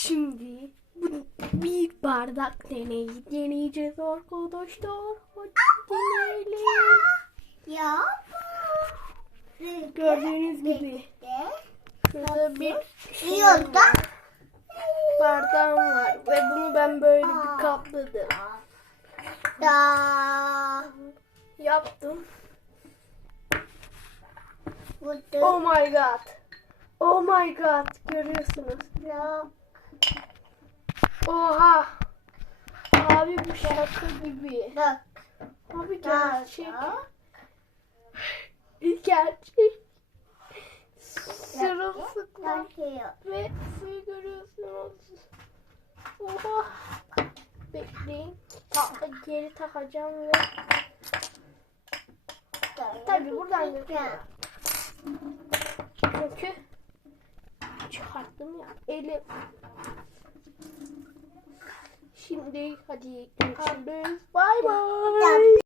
Şimdi bu bir bardak deneyi deneyeceğiz arkadaşlar. Hadi deneyelim. Ya. Gördüğünüz gibi şurada bir Yolda. bardağım var ve bunu ben böyle bir kapladım. Da. Yaptım. Oh my god. Oh my god. Görüyorsunuz. Ya. Oha. Abi bu şaka gibi. Bak. Abi gerçek. Gerçek. Sırılsıklam ve suyu görüyorsunuz. Oha. Bekleyin. Ta geri takacağım ve Tabii buradan gözüküyor. Çıkarttım ya. Elim. Şimdi hadi görüşürüz. Bay bay.